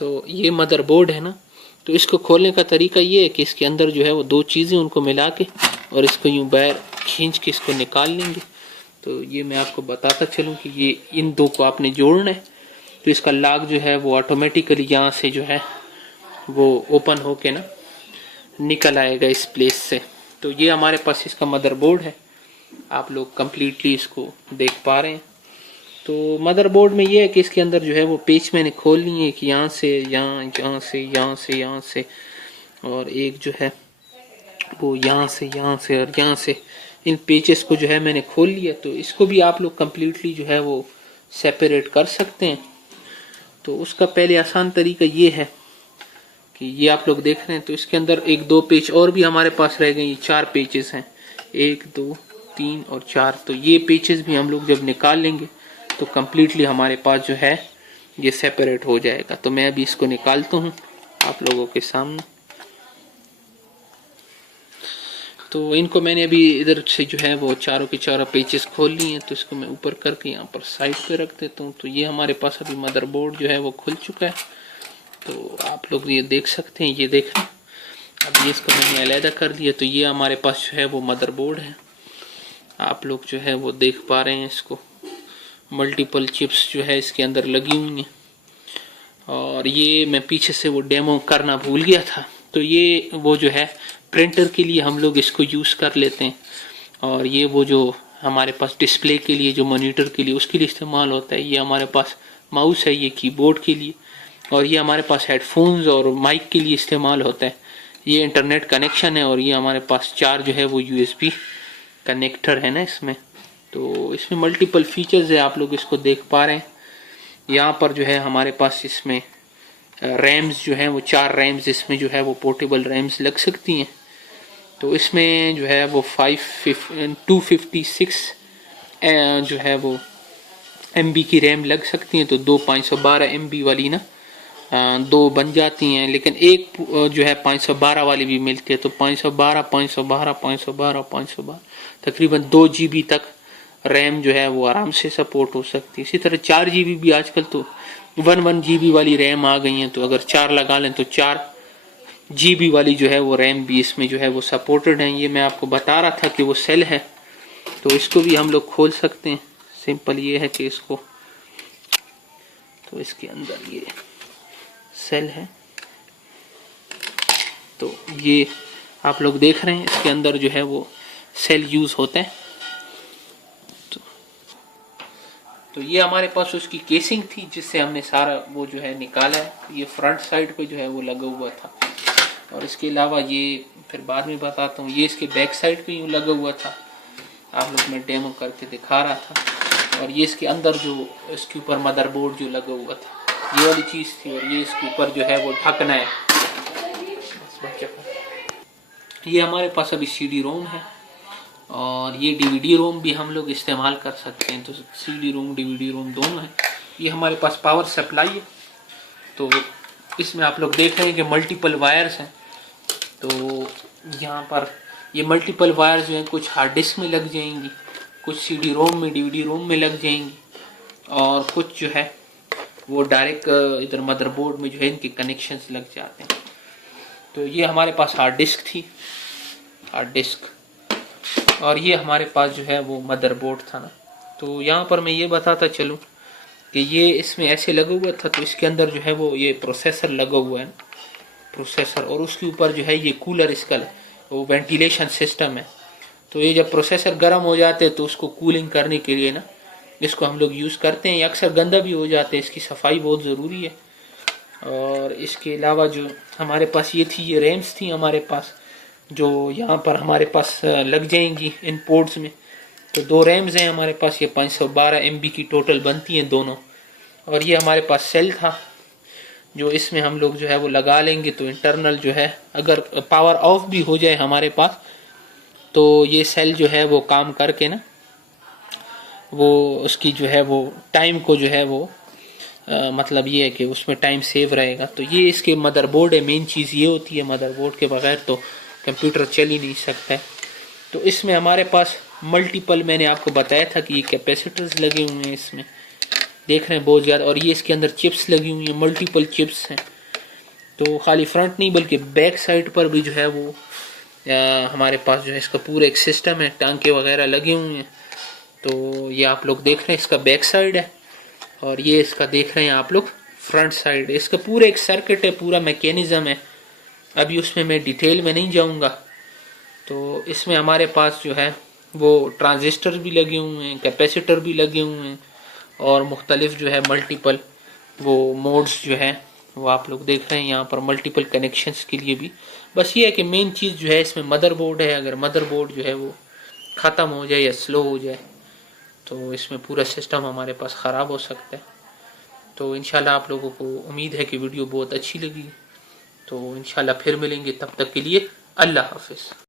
तो ये मदरबोर्ड है ना, तो इसको खोलने का तरीका ये है कि इसके अंदर जो है वो दो चीज़ें उनको मिला के और इसको यूं बाहर खींच के इसको निकाल लेंगे। तो ये मैं आपको बताता चलूँ कि ये इन दो को आपने जोड़ना है, तो इसका लॉक जो है वो ऑटोमेटिकली यहाँ से जो है वो ओपन होके ना निकल आएगा इस प्लेस से। तो ये हमारे पास इसका मदरबोर्ड है, आप लोग कम्प्लीटली इसको देख पा रहे हैं। तो मदरबोर्ड में ये है कि इसके अंदर जो है वो पेच मैंने खोल लिए है कि यहाँ से यहाँ, यहाँ से यहाँ से यहाँ से, और एक जो है वो यहाँ से यहाँ से और यहाँ से, इन पेचेस को जो है मैंने खोल लिया। तो इसको भी आप लोग कम्प्लीटली जो है वो सेपरेट कर सकते हैं। तो उसका पहले आसान तरीका ये है कि ये आप लोग देख रहे हैं, तो इसके अंदर एक दो पेच और भी हमारे पास रह गए, ये 4 पेचेस हैं, 1 2 3 और 4। तो ये पेचेस भी हम लोग जब निकाल लेंगे तो कम्प्लीटली हमारे पास जो है ये सेपरेट हो जाएगा। तो मैं अभी इसको निकालता हूँ आप लोगों के सामने। तो इनको मैंने अभी इधर से जो है वो चारों के चारों पेचेस खोल लिए हैं। तो इसको मैं ऊपर करके यहाँ पर साइड पे रख देता हूँ। तो ये हमारे पास अभी मदरबोर्ड जो है वो खुल चुका है। तो आप लोग ये देख सकते हैं, ये देख रहे हैं। अब ये इसको मैंने अलहदा कर दिया। तो ये हमारे पास जो है वो मदरबोर्ड है, आप लोग जो है वो देख पा रहे हैं इसको। मल्टीपल चिप्स जो है इसके अंदर लगी हुई हैं, और ये मैं पीछे से वो डेमो करना भूल गया था। तो ये वो जो है प्रिंटर के लिए हम लोग इसको यूज़ कर लेते हैं, और ये वो जो हमारे पास डिस्प्ले के लिए, जो मॉनिटर के लिए, उसके लिए इस्तेमाल होता है। ये हमारे पास माउस है, ये कीबोर्ड के लिए, और ये हमारे पास हेडफोन्स और माइक के लिए इस्तेमाल होता है। ये इंटरनेट कनेक्शन है, और ये हमारे पास 4 जो है वो USB कनेक्टर है ना इसमें। तो इसमें मल्टीपल फीचर्स है, आप लोग इसको देख पा रहे हैं। यहाँ पर जो है हमारे पास इसमें रैम्स जो हैं वो 4 रैम्स इसमें जो है वो पोर्टेबल रैम्स लग सकती हैं। तो इसमें जो है वो 256 जो है वो MB की रैम लग सकती हैं। तो 2 512 MB वाली ना 2 बन जाती हैं, लेकिन एक जो है 512 वाली भी मिलती है। तो 512 512 512 512 तकरीबन 2 GB तक रैम जो है वो आराम से सपोर्ट हो सकती है। इसी तरह 4 GB भी आजकल तो 1 GB वाली रैम आ गई हैं। तो अगर 4 लगा लें तो 4 GB वाली जो है वो रैम भी इसमें जो है वो सपोर्टेड है। ये मैं आपको बता रहा था कि वो सेल है, तो इसको भी हम लोग खोल सकते हैं। सिंपल ये है कि इसको, तो इसके अंदर ये सेल है, तो ये आप लोग देख रहे हैं इसके अंदर जो है वो सेल यूज होता है। तो ये हमारे पास उसकी केसिंग थी जिससे हमने सारा वो जो है निकाला है। ये फ्रंट साइड पे जो है वो लगा हुआ था, और इसके अलावा ये फिर बाद में बताता हूँ, ये इसके बैक साइड पे यूँ लगा हुआ था, आप लोग मैं डेमो करके दिखा रहा था। और ये इसके अंदर जो इसके ऊपर मदरबोर्ड जो लगा हुआ था, ये वाली चीज़ थी, और ये इसके ऊपर जो है वो ढकना है। ये हमारे पास अभी CD रोम है, और ये DVD रोम भी हम लोग इस्तेमाल कर सकते हैं। तो CD रोम DVD रोम दोनों है। ये हमारे पास पावर सप्लाई है। तो इसमें आप लोग देख रहे हैं कि मल्टीपल वायर्स हैं। तो यहाँ पर ये मल्टीपल वायर्स जो हैं कुछ हार्ड डिस्क में लग जाएंगी, कुछ CD रोम में DVD रोम में लग जाएंगी, और कुछ जो है वो डायरेक्ट इधर मदरबोर्ड में जो है इनके कनेक्शंस लग जाते हैं। तो ये हमारे पास हार्ड डिस्क थी, हार्ड डिस्क, और ये हमारे पास जो है वो मदरबोर्ड था ना। तो यहाँ पर मैं ये बताता चलूँ कि ये इसमें ऐसे लगा हुआ था। तो इसके अंदर जो है वो ये प्रोसेसर लगा हुआ है, प्रोसेसर, और उसके ऊपर जो है ये कूलर, इसका वो वेंटिलेशन सिस्टम है। तो ये जब प्रोसेसर गर्म हो जाते हैं तो उसको कूलिंग करने के लिए ना इसको हम लोग यूज़ करते हैं। ये अक्सर गंदा भी हो जाते हैं, इसकी सफाई बहुत ज़रूरी है। और इसके अलावा जो हमारे पास ये थी, ये रैम्स थी हमारे पास, जो यहाँ पर हमारे पास लग जाएंगी इन पोर्ट्स में। तो 2 रैम्स हैं हमारे पास, ये 512 MB की टोटल बनती हैं दोनों। और ये हमारे पास सेल था जो इसमें हम लोग जो है वो लगा लेंगे। तो इंटरनल जो है अगर पावर ऑफ भी हो जाए हमारे पास, तो ये सेल जो है वो काम करके ना वो उसकी जो है वो टाइम को जो है वो मतलब ये है कि उसमें टाइम सेव रहेगा। तो ये इसके मदरबोर्ड है। मेन चीज़ ये होती है, मदरबोर्ड के बगैर तो कंप्यूटर चल ही नहीं सकता है। तो इसमें हमारे पास मल्टीपल, मैंने आपको बताया था कि ये कैपेसिटर्स लगे हुए हैं इसमें। देख रहे हैं बहुत ज़्यादा। और ये इसके अंदर चिप्स लगी हुई हैं, मल्टीपल चिप्स हैं। तो खाली फ्रंट नहीं बल्कि बैक साइड पर भी जो है वो हमारे पास जो है इसका पूरा एक सिस्टम है, टांके वगैरह लगे हुए हैं। तो ये आप लोग देख रहे हैं इसका बैक साइड है, और ये इसका देख रहे हैं आप लोग फ्रंट साइड। इसका पूरा एक सर्किट है, पूरा मैकेनिज्म है। अभी उसमें मैं डिटेल में नहीं जाऊंगा। तो इसमें हमारे पास जो है वो ट्रांजिस्टर भी लगे हुए हैं, कैपेसिटर भी लगे हुए हैं, और मुख्तलिफ जो है मल्टीपल वो मोड्स जो है वो आप लोग देख रहे हैं यहाँ पर मल्टीपल कनेक्शंस के लिए भी। बस ये है कि मेन चीज़ जो है इसमें मदरबोर्ड है। अगर मदरबोर्ड जो है वो ख़त्म हो जाए या स्लो हो जाए तो इसमें पूरा सिस्टम हमारे पास ख़राब हो सकता है। तो इंशाल्लाह आप लोगों को उम्मीद है कि वीडियो बहुत अच्छी लगी। तो इंशाल्लाह फिर मिलेंगे, तब तक के लिए अल्लाह हाफिज़।